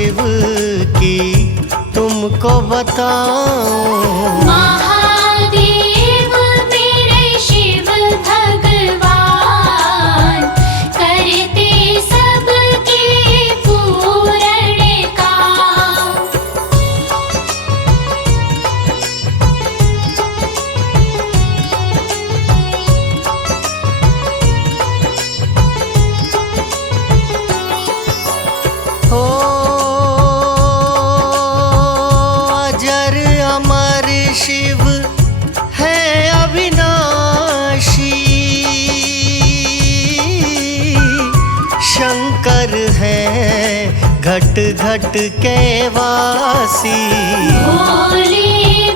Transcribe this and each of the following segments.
शिव की तुमको बताऊं। महादेव मेरे शिव भगवान, करते सबके पूर्ण काम। हो अजर अमर शिव है अविनाशी, शंकर है घट घट के वासी। भोले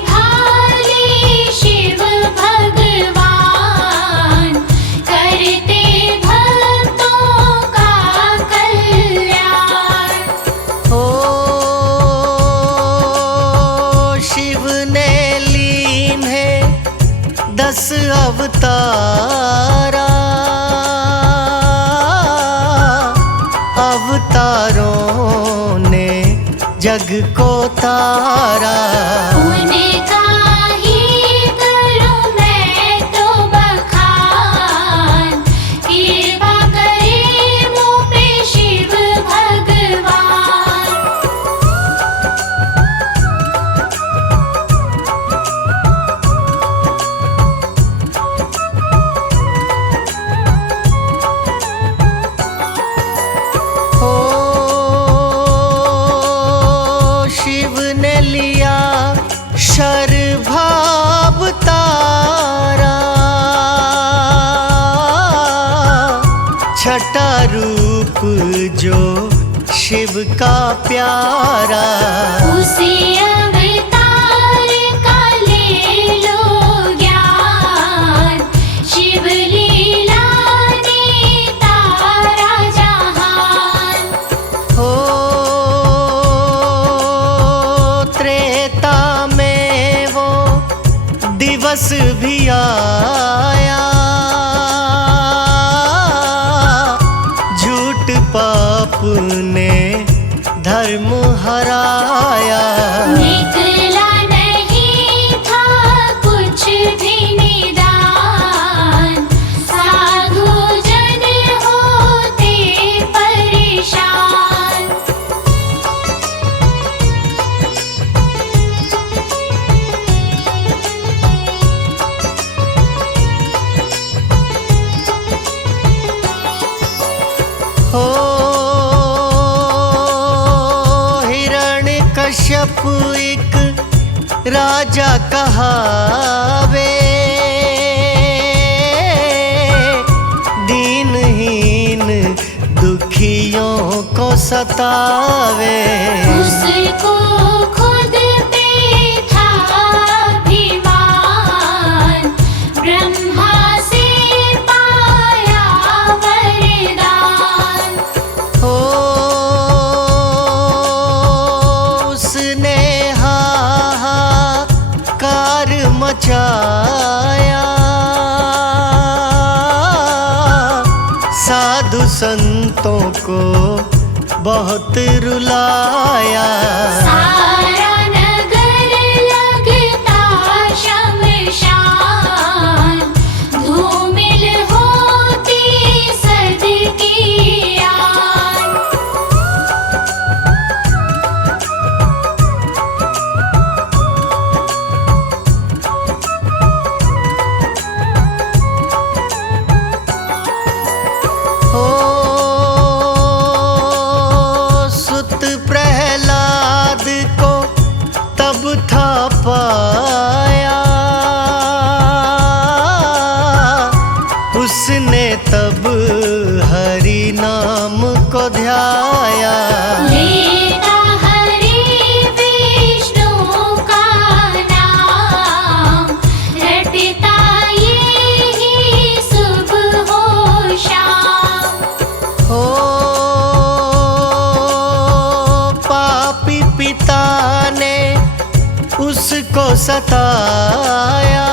भाले शिव भगवान, करते भक्तों का कल्याण। हो शिव ने लीन है 10 अवतारा, अवतारों ने जग को तारा। उनका ही करूं मैं तो बखान, कृपा करे मुझ पे शिव भगवान। हो शिव ने लिया शर्भाव तारा, छठा रूप जो शिव का प्यारा। उसी अवतार का ले लो ज्ञान, शिव लीला ने तारा जहान। हो त्रेता में वो दिवस भी आया, झूठ पाप ने धर्म हराया। निकला नहीं था कुछ भी निदान, साधु जन होते परेशान। हो हिरण्यकश्यप एक राजा कहावे, दीनहीन दुखियों को सतावे। उसको खुद पे था अभिमान, ब्रह्मा से पाया वरदान। हो उसने हाहाकार मचाया, साधु संतों को बहुत रुलाया। सारा नगर लगता शमशान, धूमिल होती सदकी आन। हो सुत प्रहलाद को तब था पाया, उसने तब हरि नाम को ध्याया। लेता हरि विष्णु का नाम, रटता ये ही सुबह हो शाम। हो पापी पिता ने उसको सताया,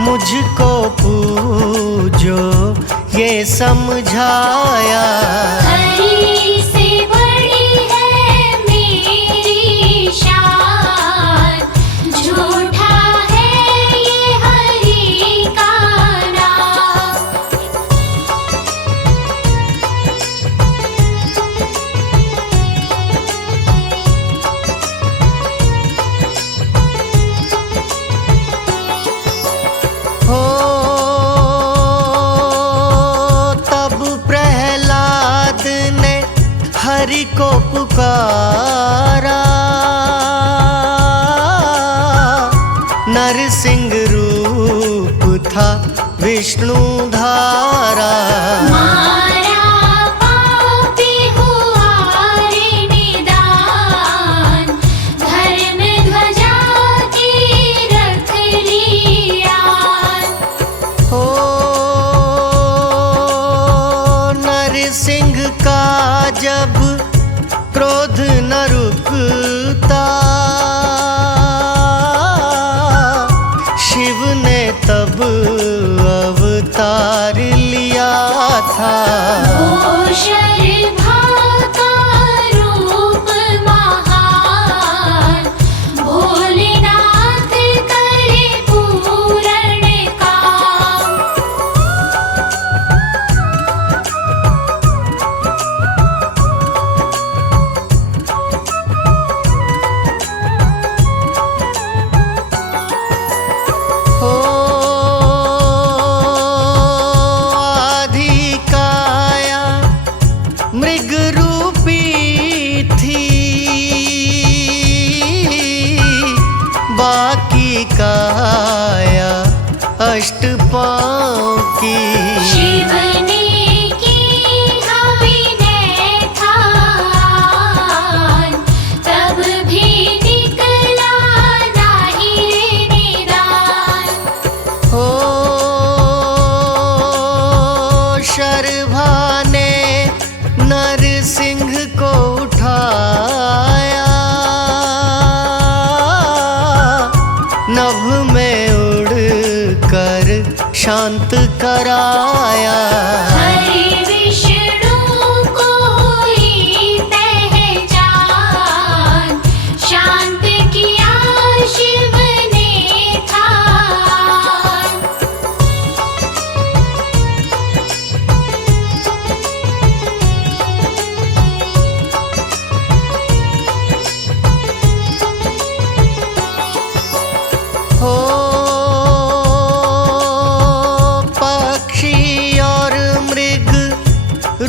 मुझको पूजो ये समझाया। हरि को पुकारा, नरसिंह रूप था विष्णु धारा। मारा पापी हुआ रे निदान, धर्म ध्वजा की रख लिया। हो नरसिंह का जब क्रोध न रुकता, शिव ने तब अवतार लिया था। शर्भा का रूप महान, भोलेनाथ करे पूरण काम। हो आधी काया मृग रूपी थी, बाकी काया अष्ट पाँव की। शिव ने की विनय ठान, तब भी निकला नाही निदान। हो शर्भा ने नरसिंह को उठाया, नभ में उड़ कर शांत कराया। हरि विष्णु को हुई पहचान, शांत किया शिव ने थान। हो पक्षी और मृग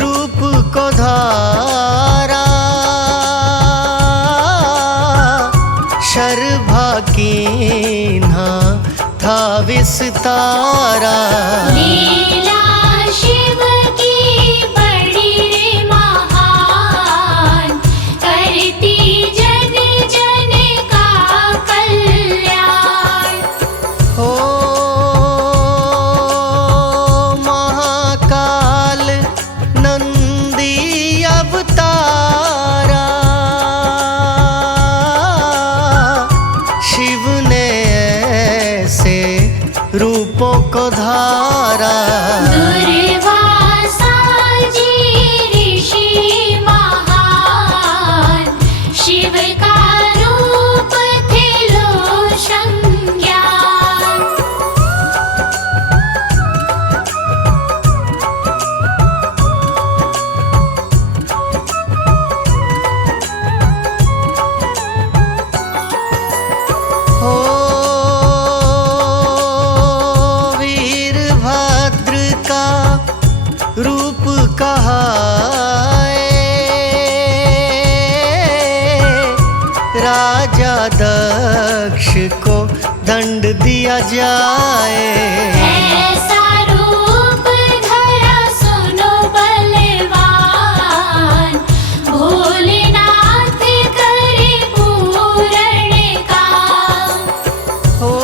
रूप को धारा, शर्भा कीन्हा था विस्तारा। लीला शिव की बड़ी रे महान, करती जन जन का कल्याण। हो महाकाल नंदी अवतारा, शिव ने ऐसे रूपों को धारा। दुर्वासा जी ऋषि महान, शिव का रूप थे लो संज्ञान। हो वीरभद्र का रूप कहाए, राजा दक्ष को दंड दिया जाए। ऐसा रूप धरा सुनो बलवान, भोलेनाथ करे पूरण काम। हो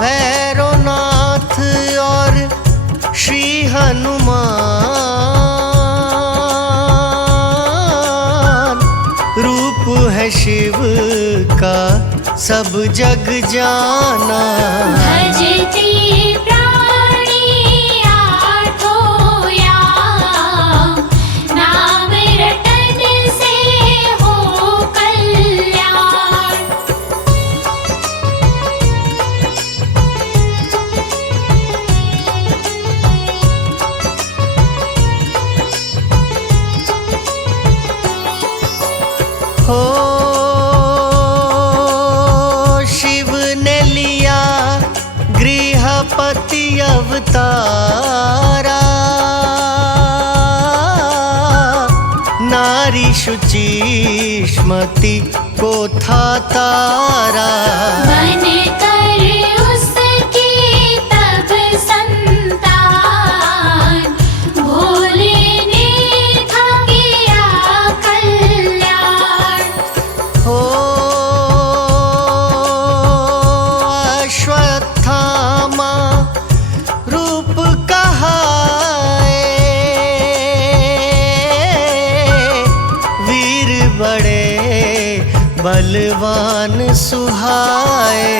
भैरवनाथ और श्री हनुमान, रूप है शिव का सब जग जाना। भजती प्राणी आठों याम, नाम रटन से हो कल्याण। हो शिव ने लिया गृहपति अवतारा, नारी शुचिष्मति को था तारा। बन कर उसकी तब संतान, भोले ने था किया कल्याण। हो अश्वत्थामा रूप कहाए, वीर बड़े बलवान सुहाए।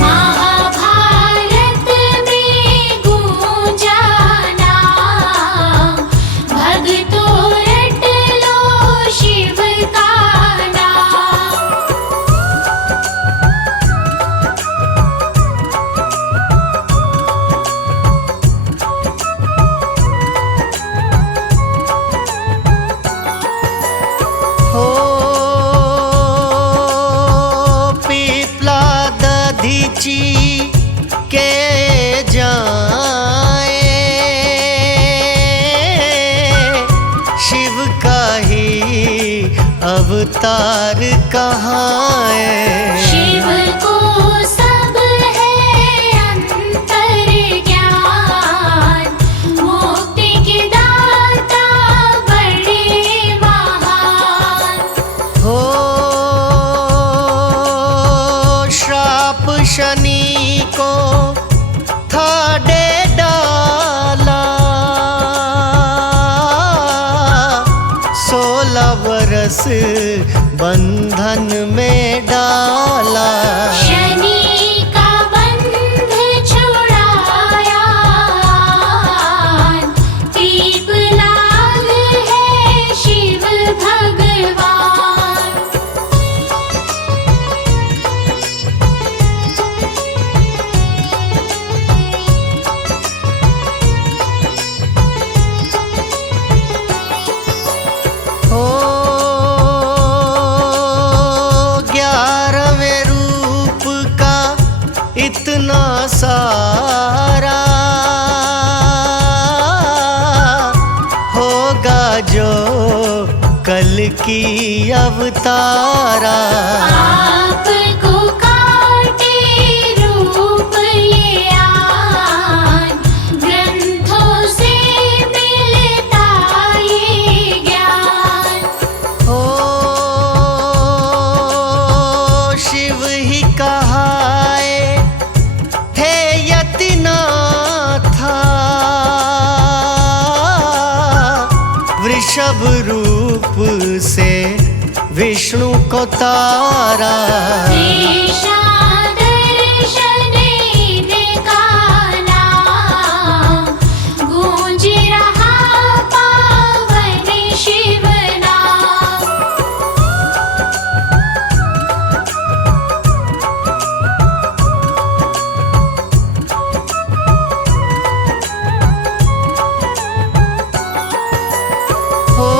महाभारत में गूंजा नाम, भक्तों रट लो शिव का नाम। हो पीपला दधीची के जाए, शिव का ही अवतार कहाए। शिव को सब है अंतर ज्ञान, मुक्ति के दाता बड़े महान। हो श्राप शनि को था दे डाला, 16 वर्ष बंधन में डाला। शनि का बंध छुड़ाया, पीपलाद है शिव भगवान। हो 11वें रूप का इतना सारा, होगा जो कल की अवतारा। आपको काटे रूप ये आन, ग्रंथों से मिलता ये ज्ञान। हो शिव ही कहाए थे यतिनाथा, वृषभ रूप से विष्णु को तारा। दर्शन इनका नाम, गूंज रहा पावन शिव नाम। हो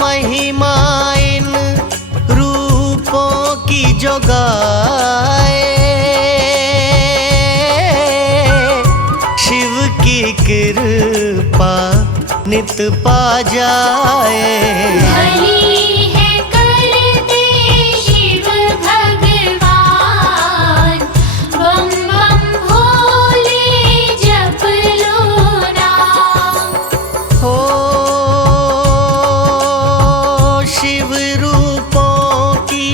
महिमा इन रूपों की जो गाए, शिव की कृपा नित पा जाए। भली है करते शिव भगवान, बम बम भोले जप लो नाम। हो शिव रूपों की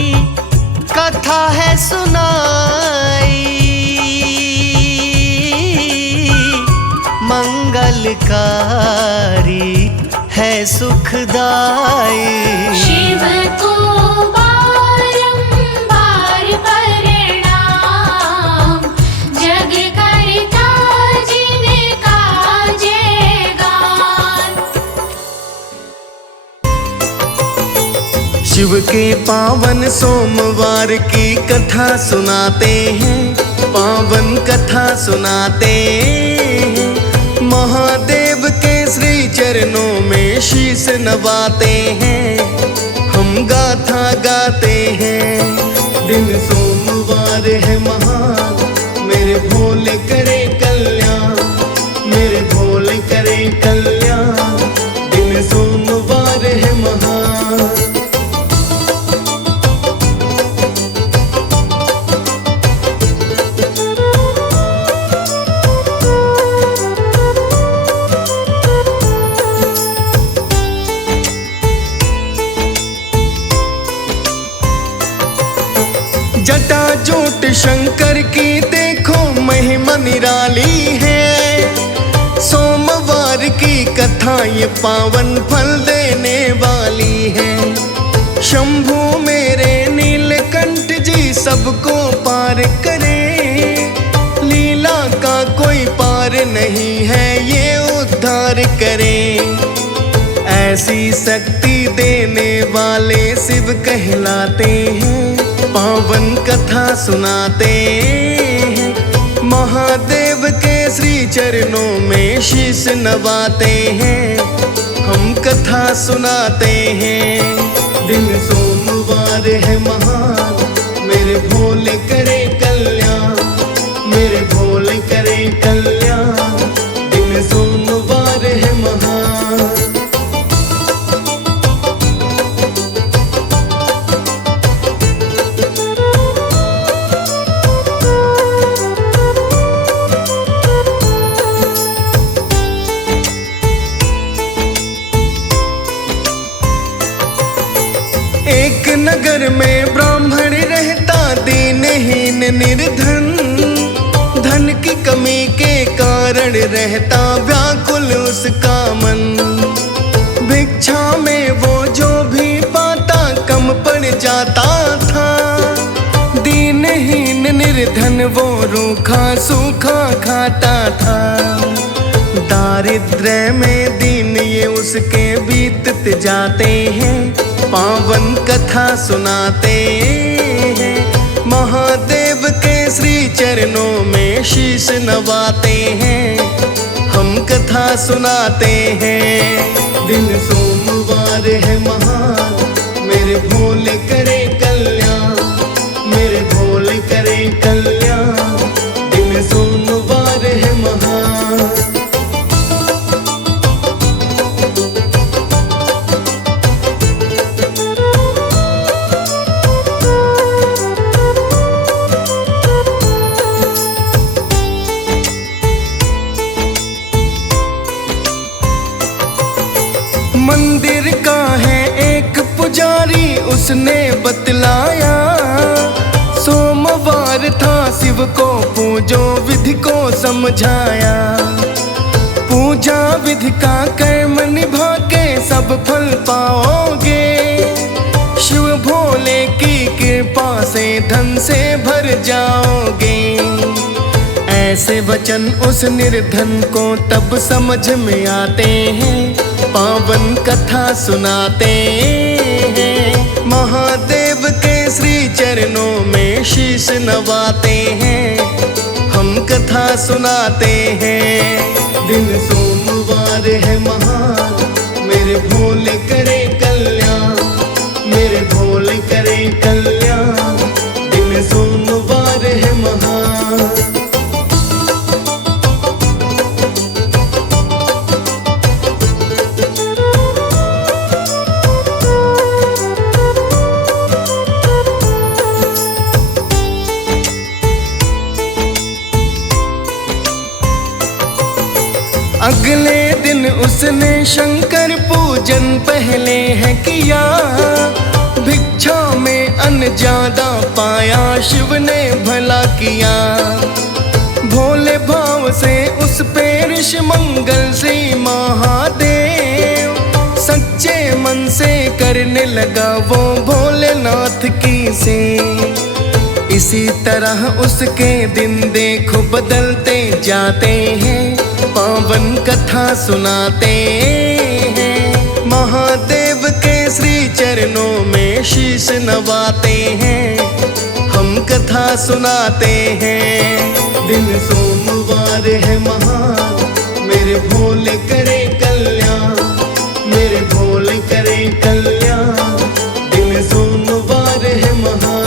कथा है सुनाई, मंगलकारी है सुखदाई। शिव को बारंबार प्रणाम, जग करता जिनका जयगान। शिव के पावन सोमवार की कथा सुनाते हैं, पावन कथा सुनाते हैं। महादेव के श्री चरणों में शीश नवाते हैं, हम गाथा गाते हैं। दिन सोमवार है महान, मेरे भोले करे कल्याण, मेरे भोले करे कल्याण। दिन शंकर की देखो महिमा निराली है। सोमवार की कथा ये पावन फल देने वाली है। शंभू मेरे नीलकंठ जी सबको पार करे, लीला का कोई पार नहीं है ये उद्धार करे। ऐसी शक्ति देने वाले शिव कहलाते हैं, पावन कथा सुनाते हैं। महादेव के श्री चरणों में शीश नवाते हैं, हम कथा सुनाते हैं। दिन सोमवार है महान, मेरे भोले करे कल्याण, मेरे भोले करे कल्याण। दिन सोमवार है महान। एक नगर में ब्राह्मण रहता दीनहीन निर्धन, धन की कमी के कारण रहता व्याकुल उसका मन। भिक्षा में वो जो भी पाता कम पड़ जाता था, दीनहीन निर्धन वो रूखा सूखा खाता था। दारिद्र्य में दिन ये उसके बीतते जाते हैं, पावन कथा सुनाते हैं। महादेव के श्री चरणों में शीश नवाते हैं, हम कथा सुनाते हैं। दिन सोमवार है महान, मेरे भोले करे कल्याण, मेरे भोले करे कल्याण। दिन सोमवार है महान। मंदिर का है एक पुजारी, उसने बतलाया। सोमवार था शिव को पूजो विधि को समझाया। पूजा विधि का कर्म निभा के सब फल पाओगे, शिव भोले की कृपा से धन से भर जाओगे। ऐसे वचन उस निर्धन को तब समझ में आते हैं, पावन कथा सुनाते हैं। महादेव के श्री चरणों में शीश नवाते हैं, हम कथा सुनाते हैं। दिन सोमवार है महान, मेरे भोले करे कल्याण, मेरे भोले करे कल्याण। दिन सोमवार है महान। अगले दिन उसने शंकर पूजन पहले है किया। भिक्षा में अन्न ज्यादा पाया, शिव ने भला किया। भोले भाव से उस पे ऋषि मंगल श्री महादेव सच्चे मन से करने लगा वो भोलेनाथ की से। इसी तरह उसके दिन देखो बदलते जाते हैं, पावन कथा सुनाते हैं। महादेव के श्री चरणों में शीश नवाते हैं, हम कथा सुनाते हैं। दिन सोमवार है महान, मेरे भोले करे कल्याण, मेरे भोले करे कल्याण। दिन सोमवार है महान।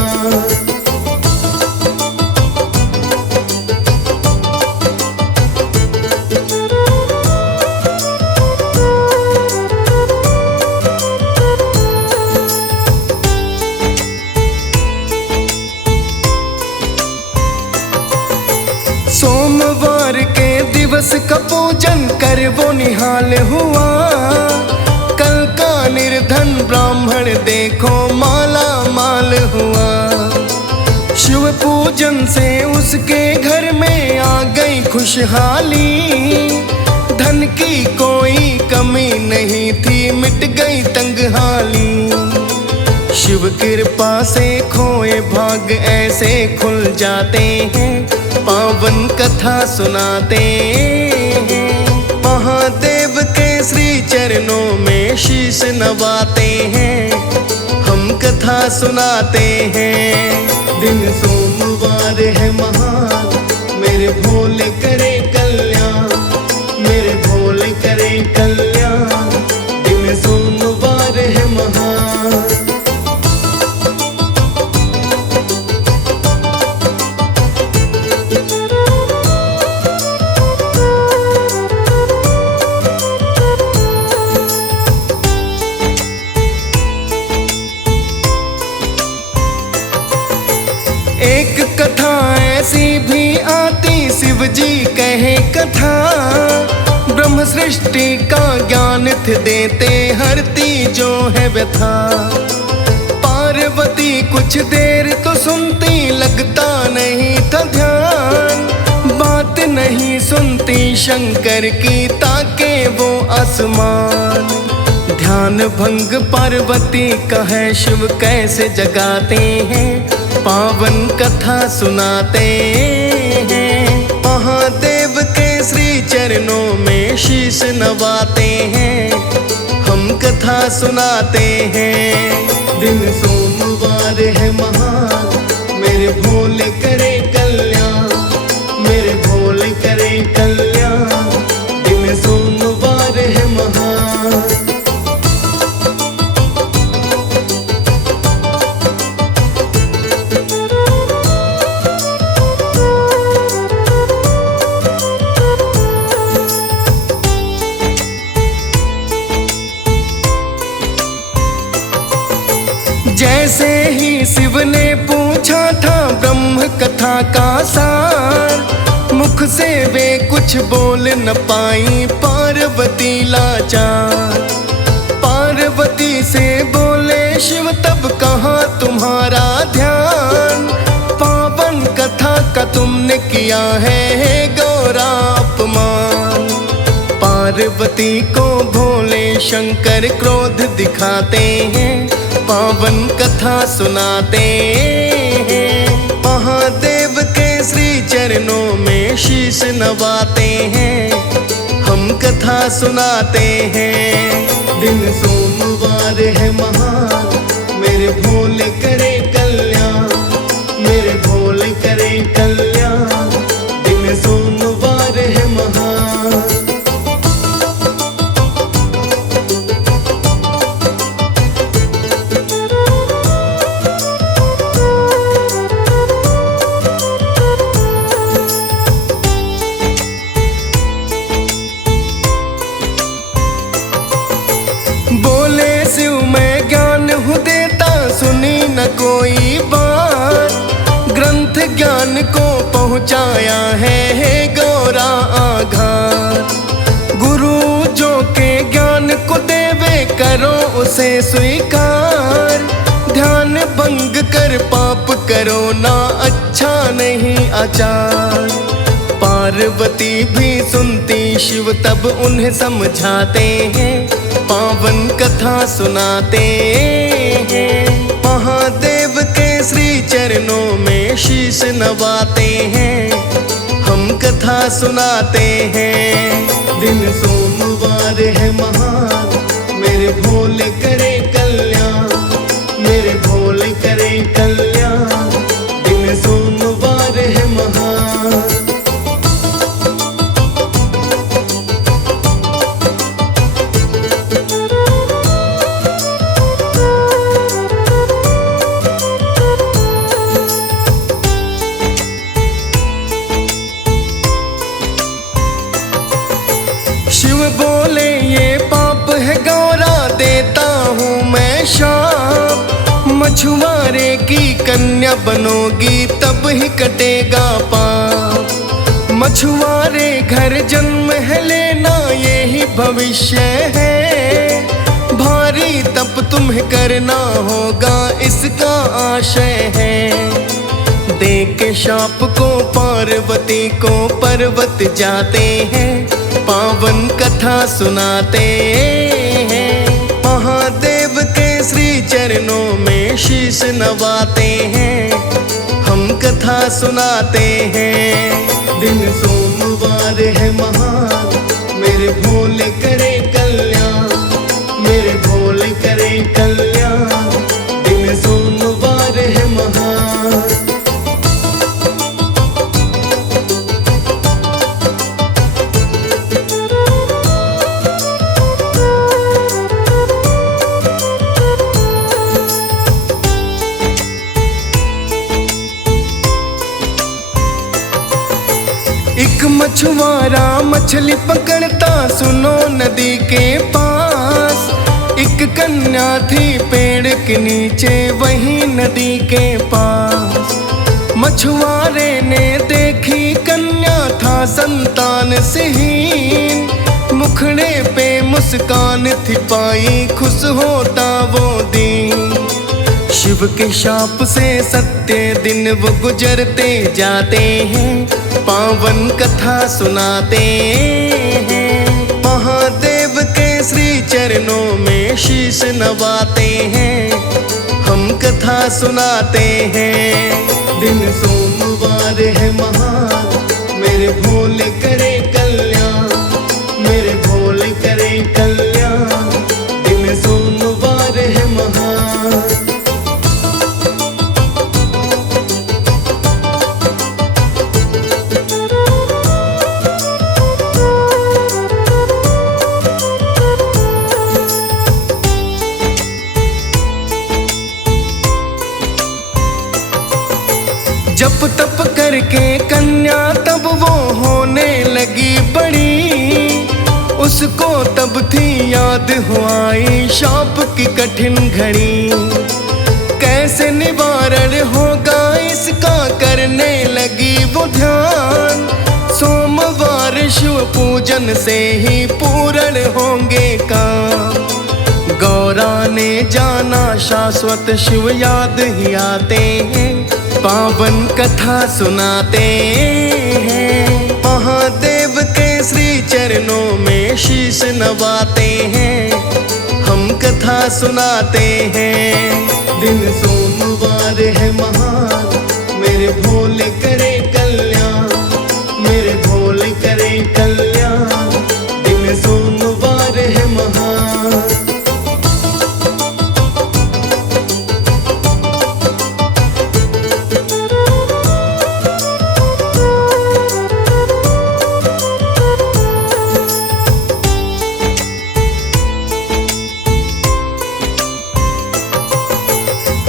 सोमवार के दिवस का पूजन कर वो निहाल हुआ। कल का निर्धन ब्राह्मण देखो माला माल हुआ। शिव शिव पूजन से उसके घर में आ गई खुशहाली। धन की कोई कमी नहीं थी, मिट गई तंगहाली। शिव कृपा से खोए भाग ऐसे खुल जाते हैं, पावन कथा सुनाते हैं। महादेव के श्री चरणों में शीश नवाते हैं, हम कथा सुनाते हैं। दिन सोमवार है महान, मेरे भोले करे कल्याण, मेरे भोले करे कल्याण। दिन सोमवार है महान। एक कथा ऐसी भी आती, शिव जी कहे कथा। ब्रह्म सृष्टि का ज्ञान थे देते, हरती जो है व्यथा। पार्वती कुछ देर तो सुनती, लगता नहीं था ध्यान। बात नहीं सुनती शंकर की, ताके वो आसमान। ध्यान भंग पार्वती का है, शिव कैसे जगाते हैं, पावन कथा सुनाते हैं। महादेव के श्री चरणों में शीश नवाते हैं, हम कथा सुनाते हैं। दिन सोमवार है महान, मेरे भोले करे कल्याण, मेरे भोले करे कल्याण। दिन सोमवार है महान। जैसे ही शिव ने पूछा था ब्रह्म कथा का सार, मुख से वे कुछ बोल न पाई पार्वती लाचार। पार्वती से बोले शिव तब कहाँ तुम्हारा ध्यान, पावन कथा का तुमने किया है गौरा अपमान। पार्वती को भोले शंकर क्रोध दिखाते हैं, पावन कथा सुनाते हैं। महादेव के श्री चरणों में शीश नवाते हैं, हम कथा सुनाते हैं। दिन सोमवार है महान, मेरे भोले करे कल्याण, मेरे भोले करे कल्याण। दिन सोमवार है महान। बोले शिव मैं ज्ञान हूँ देता, सुनी न कोई बात। ग्रंथ ज्ञान को पहुँचाया है गौरा आघात। गुरु जो के ज्ञान को देवे, करो उसे स्वीकार। ध्यान भंग कर पाप करो ना, अच्छा नहीं आचार। पार्वती भी सुनती शिव तब उन्हें समझाते हैं, पावन कथा सुनाते हैं। महादेव के श्री चरणों में शीश नवाते हैं, हम कथा सुनाते हैं। दिन सोमवार है महान, मेरे भोले करे कल्याण, मेरे भोले करे कल्याण। दिन सोमवार है महान। शिव बोले ये पाप है गौरा, देता हूँ मैं शाप। मछुआरे की कन्या बनोगी तब ही कटेगा पाप। मछुआरे घर जन्म है लेना, यही भविष्य है। भारी तप तुम्हें करना होगा, इसका आशय है। दे के शाप को पार्वती को पर्वत जाते हैं, पावन कथा सुनाते हैं। महादेव के श्री चरणों में शीश नवाते हैं, हम कथा सुनाते हैं। दिन सोमवार है महान, मेरे भोले करे कल्याण, मेरे भोले करे कल्याण। दिन सोमवार है महान। एक मछुआरा मछली पकड़ता सुनो नदी के पास। एक कन्या थी पेड़ के नीचे वहीं नदी के पास। मछुआरे ने देखी कन्या था संतान सेहीन, मुखड़े पे मुस्कान थी पाई खुश होता वो दिन। शिव के शाप से सत्य दिन वो गुजरते जाते हैं, पावन कथा सुनाते हैं। महादेव के श्री चरणों में शीश नवाते हैं, हम कथा सुनाते हैं। दिन सोमवार है महान, मेरे भोले करे कल्याण, मेरे भोले करे कल्याण। दिन सोमवार है महान। जप तप करके कन्या तब वो होने लगी बड़ी, उसको तब थी याद हो आई शाप की कठिन घड़ी। कैसे निवारण होगा इसका करने लगी वो ध्यान, सोमवार शिव पूजन से ही पूर्ण होंगे काम। गौरा ने जाना शाश्वत शिव याद ही आते हैं, पावन कथा सुनाते हैं। महादेव के श्री चरणों में शीश नवाते हैं, हम कथा सुनाते हैं। दिन सोमवार है महान, मेरे भोले करे कल्याण, मेरे भोले करे कल्याण। दिन सोमवार है महान।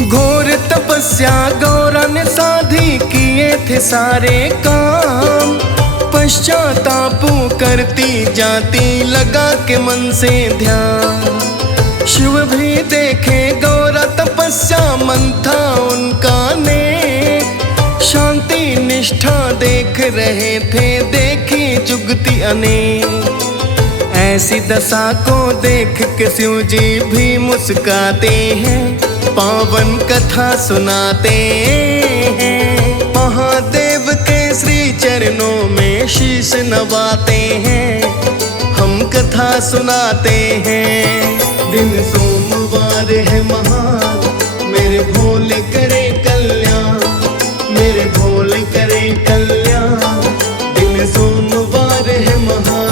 घोर तपस्या गौरा ने साधी किए थे सारे काम, पश्चाताप करती जाती लगा के मन से ध्यान। शिव भी देखे गौरा तपस्या मन था उनका नेक, शांति निष्ठा देख रहे थे देखी जुगती अनेक। ऐसी दशा को देख के शिव जी भी मुस्काते हैं, पावन कथा सुनाते हैं। महादेव के श्री चरणों में शीश नवाते हैं, हम कथा सुनाते हैं। दिन सोमवार है महान, मेरे भोले करे कल्याण, मेरे भोले करे कल्याण। दिन सोमवार है महान।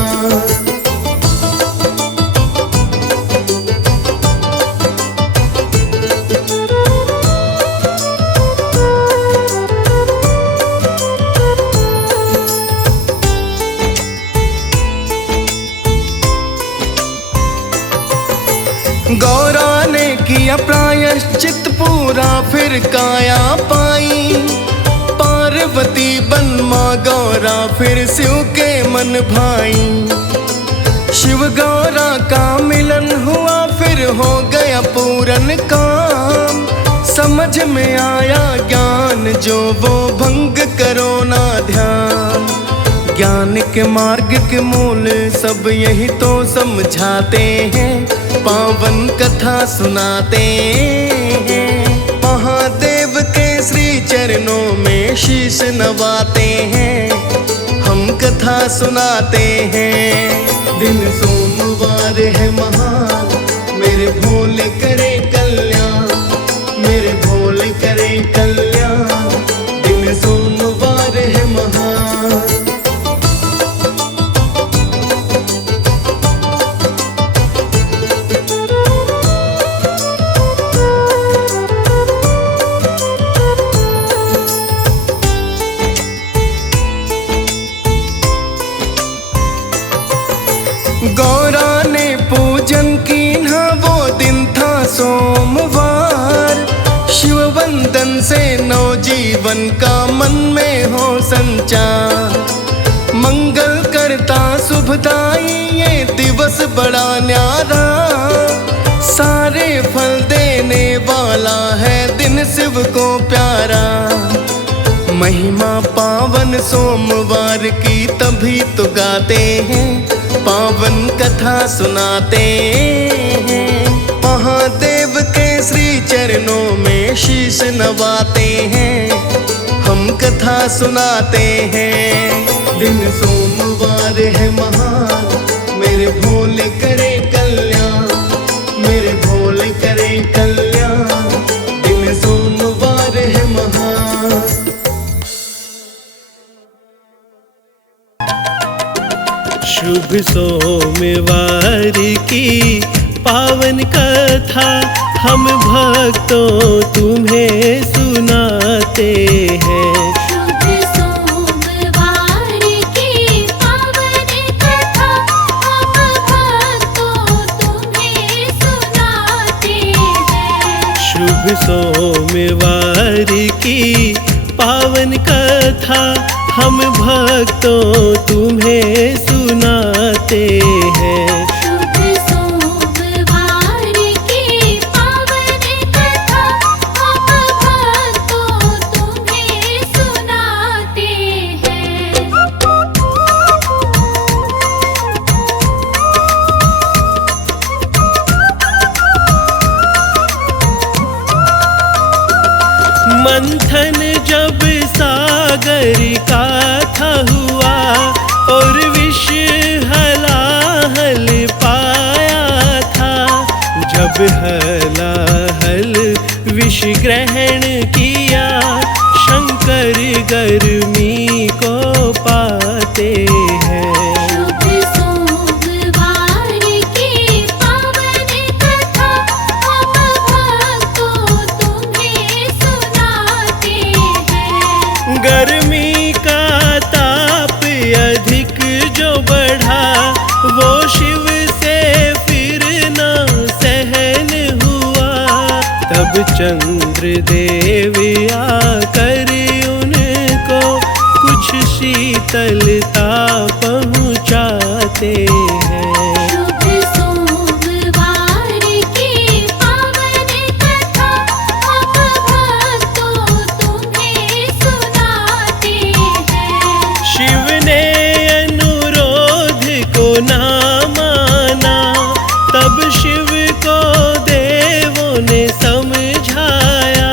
गौरा ने किया प्रायश्चित पूरा फिर काया पाई, पार्वती बन मां गौरा फिर शिव के मन भाई। शिव गौरा का मिलन हुआ फिर हो गया पूरन काम, समझ में आया ज्ञान जो वो भंग करो ना ध्यान। ज्ञान के मार्ग के मूल सब यही तो समझाते हैं, पावन कथा सुनाते हैं। महादेव के श्री चरणों में शीश नवाते हैं, हम कथा सुनाते हैं। दिन सोमवार है महान, मेरे भोले करे कल्याण, मेरे भोले करे कल्याण। दिन सोमवार है महान। गौरा ने पूजन की ना वो दिन था सोमवार, शिव वंदन से नवजीवन का मन में हो संचार। मंगल करता शुभदाई ये दिवस बड़ा न्यारा, सारे फल देने वाला है दिन शिव को प्यारा। महिमा पावन सोमवार की तभी तो गाते हैं, पावन कथा सुनाते हैं। महादेव के श्री चरणों में शीश नवाते हैं, हम कथा सुनाते हैं। दिन सोमवार है महान, मेरे भोले करे कल्याण, मेरे भोले करे कल्याण। दिन सोमवार है महान। शुभ सोमवार की पावन कथा हम भक्तों तुम्हें सुनाते हैं। शुभ सोमवार की पावन कथा हम भक्तों तुम्हें सुनाते हैं। शुभ सोमवार की पावन कथा हम भक्तों तुम्हें सुनाते हैं। शुभ सोमवार की पावन कथा हम भक्तों तुम्हें सुनाते हैं। मंथन जब सागर का था हुआ और विष हलाहल पाया था, जब हलाहल विष ग्रहण किया शंकर गर्मी को पाते हैं। शुभ सोमवार की पावन कथा हम भक्तों तुम्हें सुनाते हैं। गर्मी का ताप अधिक जो बढ़ा, वो शिव से फिर न सहन हुआ। तब चंद्र देव आकर उनको कुछ शीतलता पहुँचाते हैं। शुभ सोमवार की पावन कथा हम भक्तों तुम्हें सुनाते हैं। शिव ने अनुरोध को ना माना, तब शिव को देवों ने समझाया।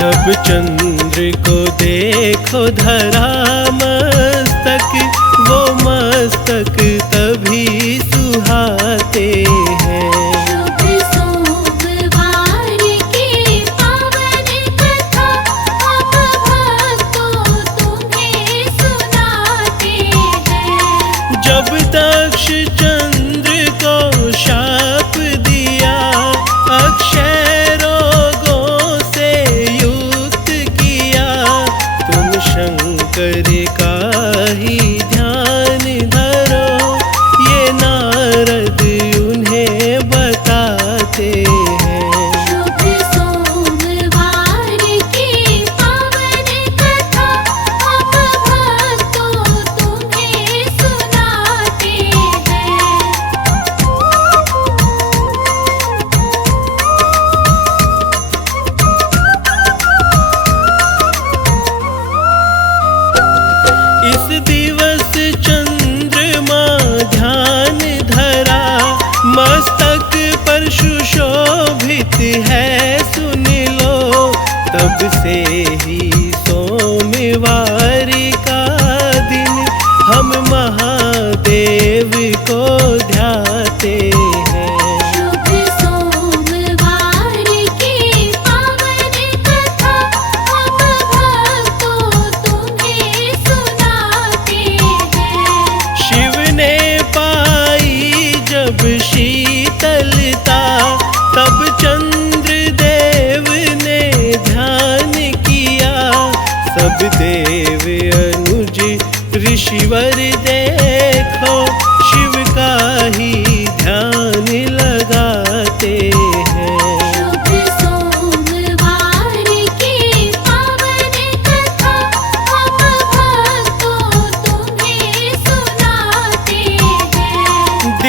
तब चंद्र को देखो धरा मस्तक, वो मस्तक तभी सुहाते हैं। शुभ सोमवार की पावन कथा हम भक्तों तुम्हें सुनाते हैं। जब दक्ष चंद्र को शाप दिया, अक्षय रोगों से युक्त किया, तुम शंकर का ही ध्यान धरो, ये नारद उन्हें बताते हैं। शुभ सोमवार की पावन कथा हम भक्तों तुम्हें सुनाते हैं। इस दिवस चंद्रमा ध्यान धरा, मस्तक पर सुशोभित है सुन लो। तब से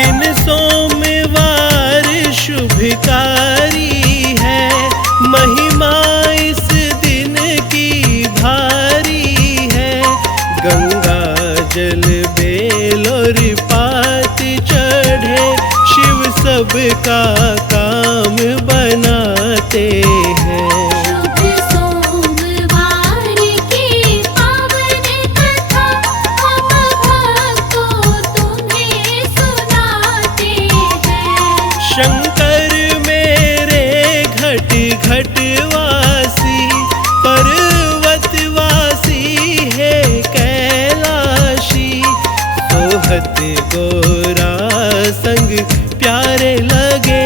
दिन सोमवार शुभकारी है, महिमा इस दिन की भारी है। गंगा जल बेल और पात चढ़े, शिव सबका काम बनाते हैं। शुभ सोमवार की पावन कथा हम भक्तों तुम्हें सुनाते हैं। शंकर मेरे घट घट वासी, पर्वतवासी है कैलाशी। सोहत गोरा संग प्यारे लगे,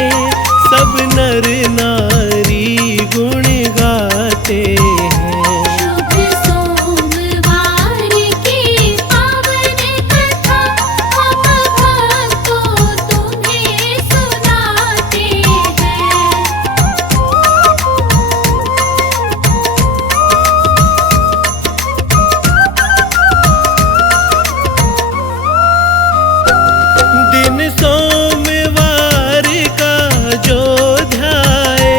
सब नर नारी गुण गाते हैं। शुभ सोमवार की पावन कथा हम भक्तों तुम्हें सुनाते हैं। दिन सोमवार का जो ध्याए,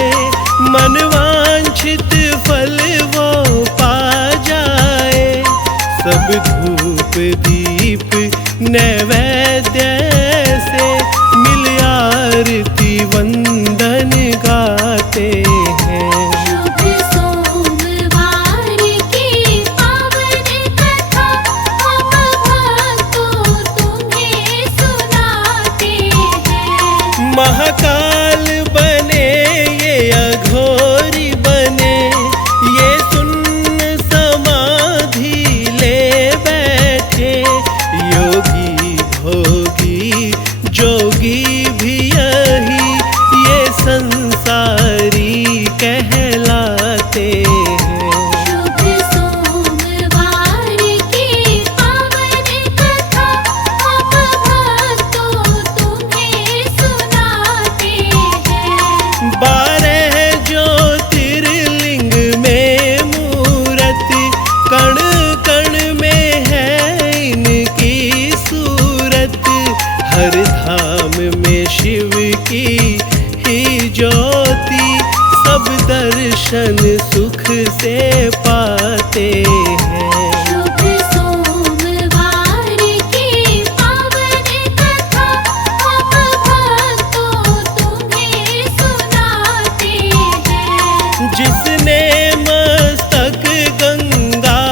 मन वांछित फल वो पा जाए। सब धूप दीप नैवेद्य से मिल आरती वंदन गाते हैं। शुभ सोमवार की पावन कथा हम भक्तों तुम्हें सुनाते हैं। महाकाल बने ये अघोरी बने, ये सुन्न समाधि ले बैठे। योगी भोगी जोगी भी यही, ये संसारी कहलाते हैं। शुभ सोमवार की पावन कथा हम भक्तों तुम्हें सुनाते हैं। 12 ज्योतिर्लिंग में मूरत, कण कण में है इनकी सूरत। हर धाम में शिव की ही ज्योति, सब दर्शन सुख से पाते हैं। शुभ सोमवार की पावन कथा हम भक्तों तुम्हें सुनाते हैं। जिसने मस्तक गंगा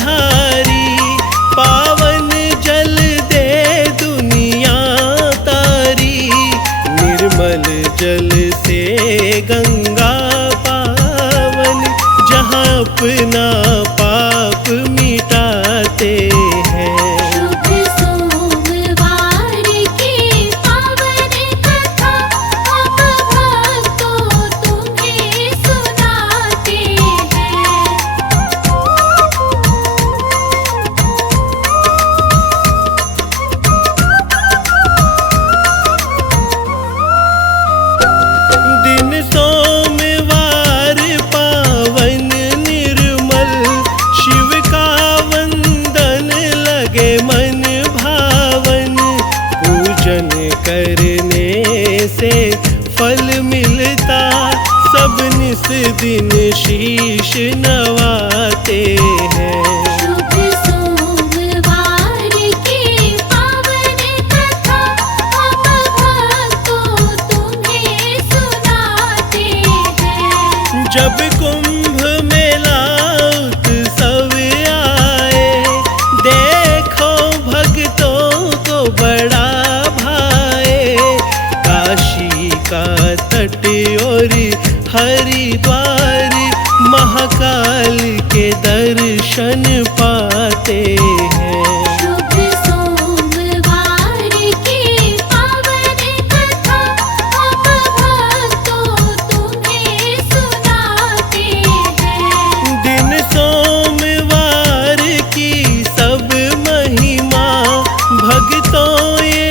धारी, पावन जल दे दुनिया तारी। निर्मल जल से गंगा पावन, जहाँ अपना पाप मिटाते हैं। शुभ सोमवार की पावन कथा हम भक्तों तुम्हें सुनाते हैं। दिन सोमवार पावन निर्मल, शिव का वंदन लगे मन भावन। पूजन करने से फल मिलता, सब निस दिन शीश नवाते हैं। शुभ सोमवार की पावन कथा हम भक्तों तुम्हें सुनाते हैं। जब कुंभ मेला उत्सव आए, देखो भक्तों को बड़ा भाए। काशी का तट और हरिद्वार, महाकाल के दर्शन पाते हैं। शुभ सोमवार की पावन कथा हम भक्तों तुम्हें सुनाते हैं। दिन सोमवार की सब महिमा, भक्तों ये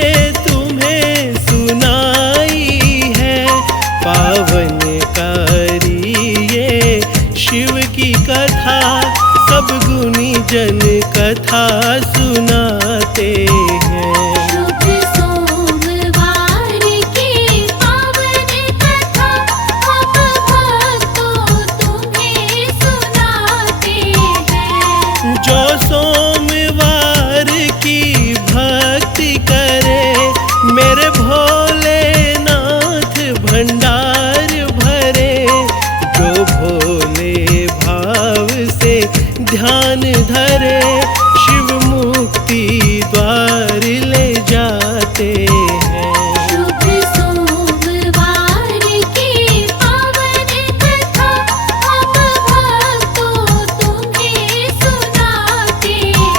तुम्हें सुनाई है। पावनकारी ये शिव की कथा, सब गुणी जन कथा मेरे भोलेनाथ भंडार भरे, जो भोले भाव से ध्यान धरे, शिव मुक्ति द्वार ले जाते हैं। शुभ सोमवार की पावन कथा हम भक्तों तुम्हें सुनाते हैं।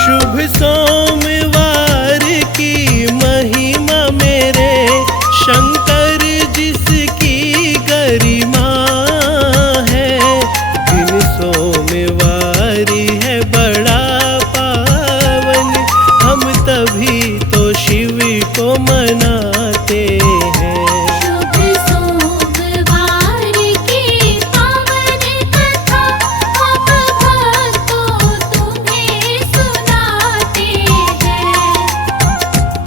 शुभ सोमवार की महिमा मेरे शंकर जिसकी गरिमा